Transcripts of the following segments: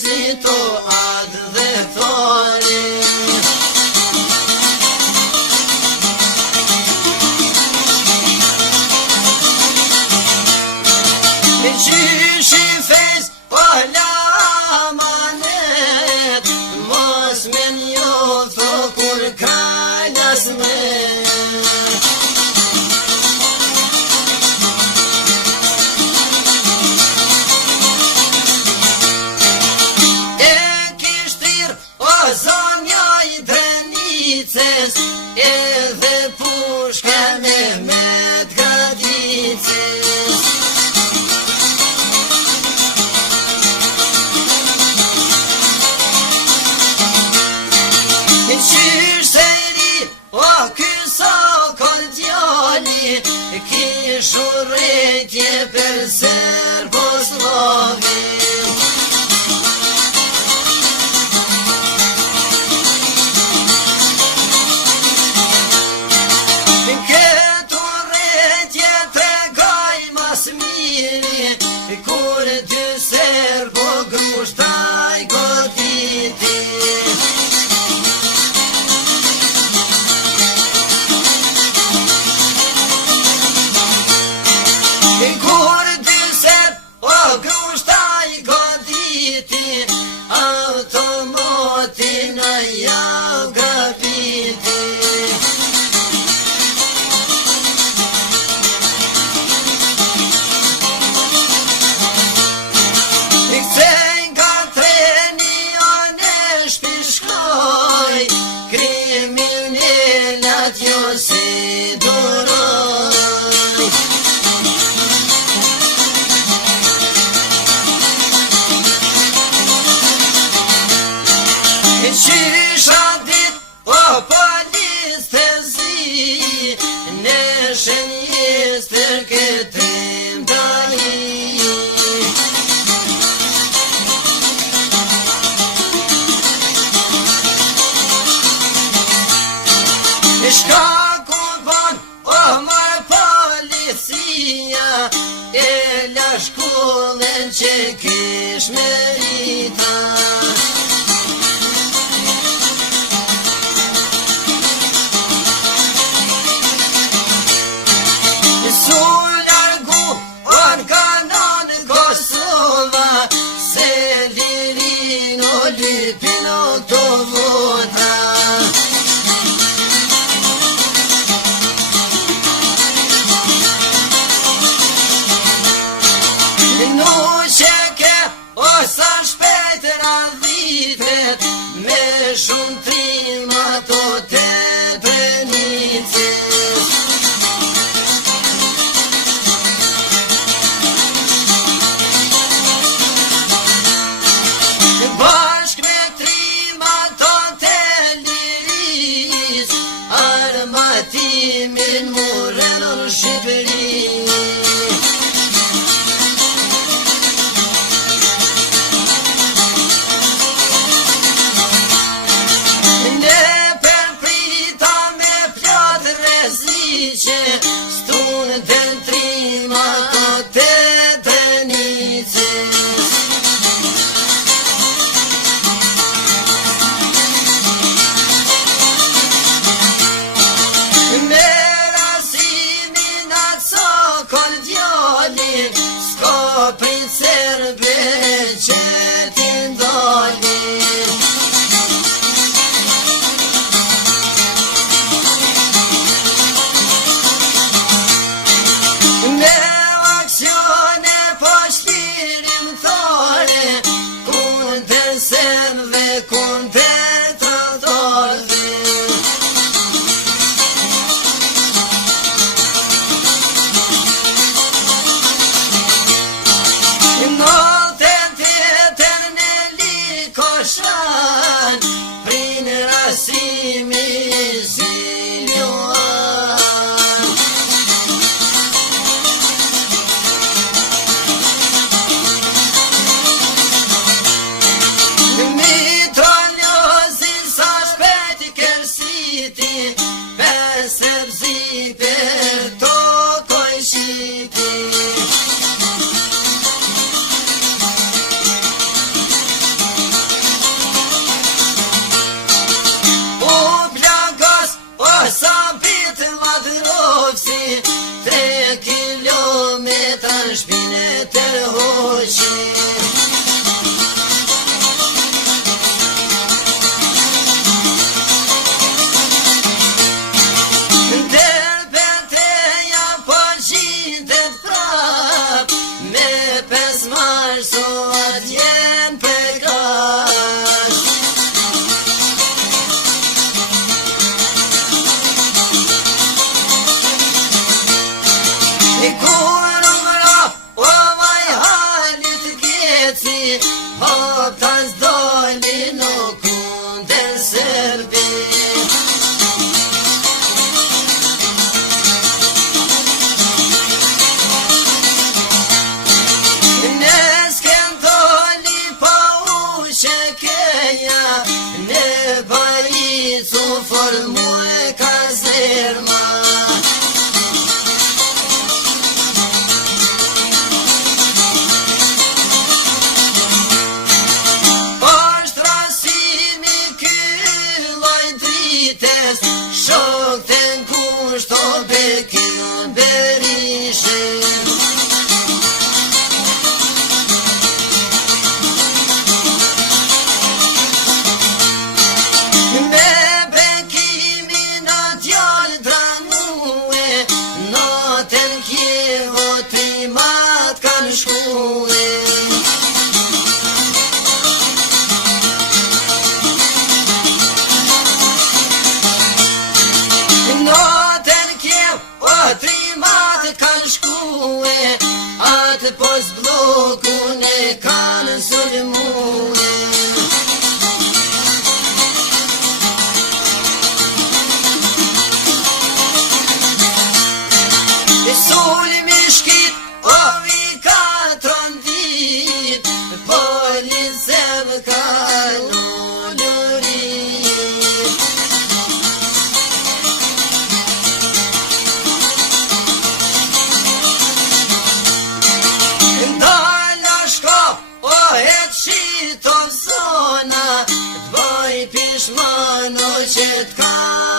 zito atë dhe thore. Me qyshi fes o lamanet, mos me njotho kur kalas me. Edhe pushka me met gadicës. Qysh se ri, o kysa kordjali, kish urrejtje për Serboslovi. Kur ty serbo grushtaj goditi. Kur ty serbo grushtaj goditi, automotin a jau gabiti. Kriminellat jo si duroj. Qysha dit o polis të zi, në shenjes të këtrim dali. Shka ku ban o mar policia, e la shkollën që kish merita. Su largu o n'kanon Kosova, se lirin o lypin o të vota. Sa shpejt radhitet, me shumë trim ato të drenicës. Bashk me trim ato të liris, armatimin muren në Shqipëri. Strunë të trima të të drenicës. Me rasimin atë sokol djallin, s'ko prit serbe që t'indallin. Serve kundër tradorve. Notën tjetër në Likoshan, prin rasimi ziljuan. Mitra trimat jen për kash. I kur umra, o vaj halit geci, hoptas doli nuk kunder sërbi. Ne baricu formuje kazerma. Është rasimi ky lloj drites, shok të ngushtë o bekim berishe. Atë pos blokun e kanë sulmune. Sulmi shkit o i katron dit, policev kanë lurit. Pishmano që t'ka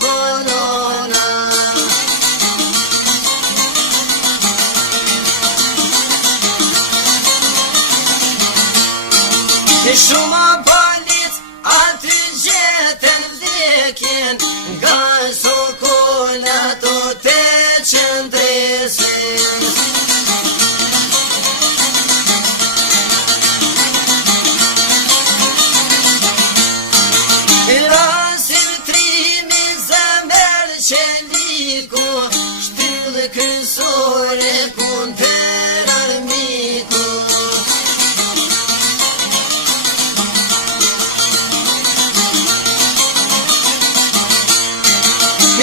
bonona. Shumë polic aty gjetën vdekin, nga sokolat o te qëndresin. Kryesore kundër armiku.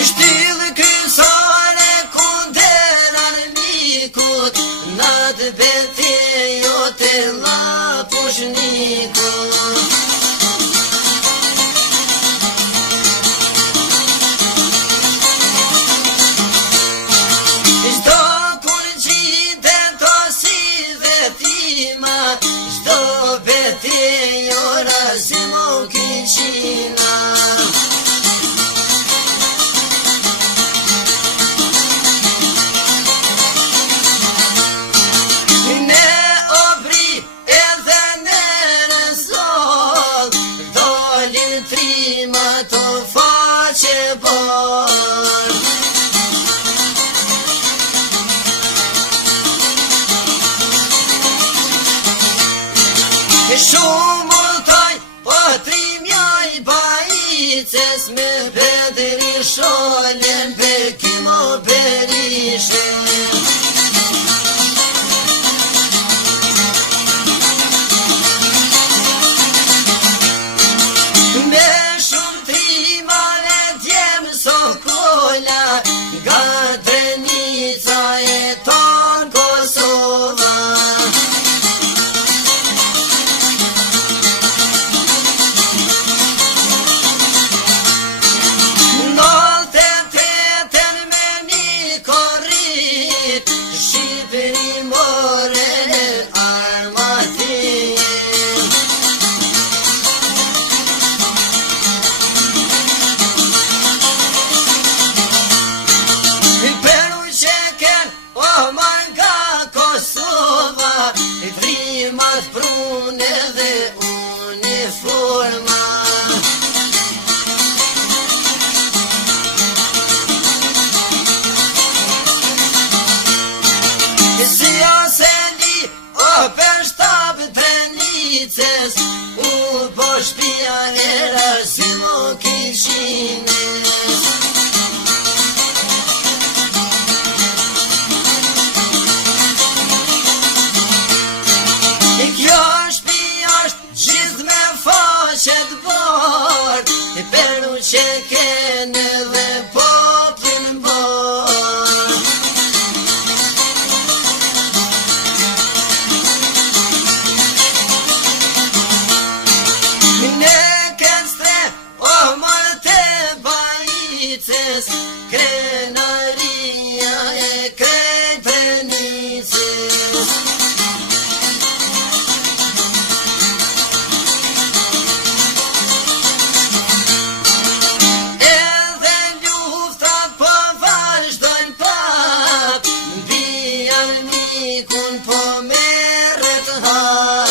Shtyllë kryesore kundër armikut, natë betejo të la pushniku. Shdo betejo razimo kiqina. Ne obri edhe ne rëzol, dolin trima të faqe bor. Shumë multaj, po trimja i bajices, me bedri sholen bekim o berishe. Me shumë trimave djem sokola, nga Drenica e ton Kosova. balicës, u po shpia era si mo kishines. Kjo shpia është gjithë me faqet bord, peru që kene dhe poplin bord. Ne këstre, o më të balicës, krenaria e krepenicës. Kun po merret hap.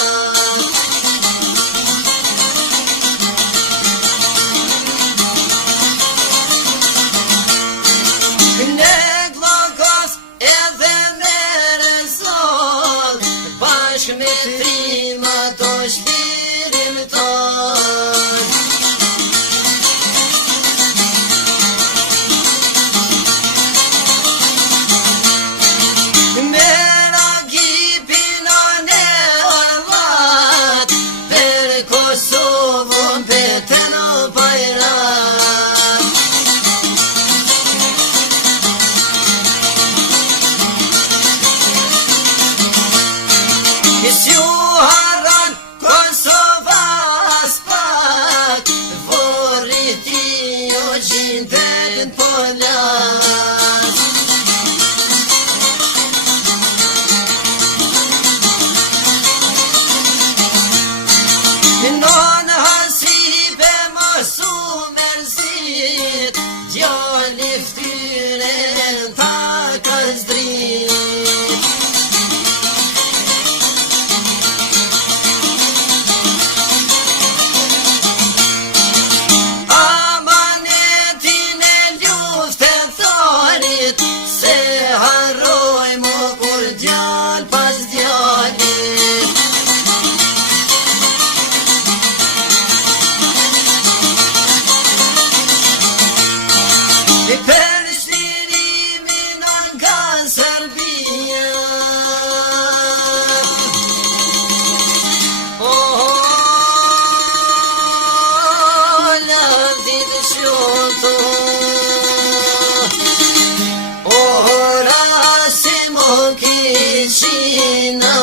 Ne glokos edhe me rezol, bashk me trima to shlirim ton. Kosovën beten o bayrak. S'ju haran Kosova aspak, vorriti o gjindet polak. Non hasibe masu merzit, djali ftyren ta këzdrit. Amanetin e luftetarit, se harroj mo kur djal pas djalit. Per shlirimin nga Serbia, lavdit shoto, ora se mo kishina.